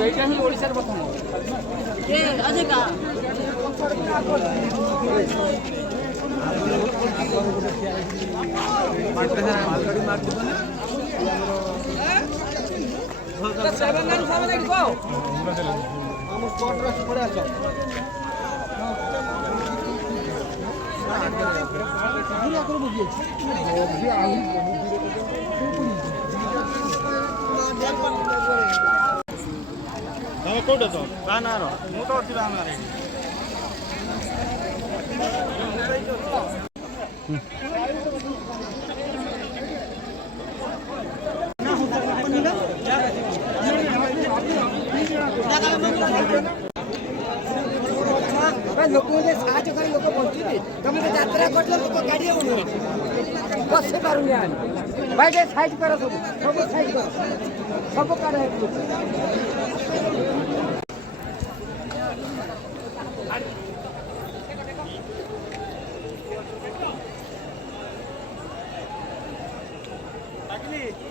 এইটা হলো ওড়িশার প্রথম କୋଉଟା ତ ତା ନାଁର ମୁଁ ତ ଅଛି ଆମ ଗାଁରେ ଲୋକଙ୍କୁ ସାହାଯ୍ୟ କରି ଲୋକ ବଞ୍ଚୁଛି ତମେ ଯାତ୍ରା କରିଲେ ଲୋକ ଗାଡ଼ି ହଉନି ବସି ପାରୁନି ଆଣି ଭାଇ ଟିକେ ସାଇଜ୍ କର ସବୁ ସବୁ ସାଇଜ୍ କର ସବୁ କାଢ଼ ଡାକିଲି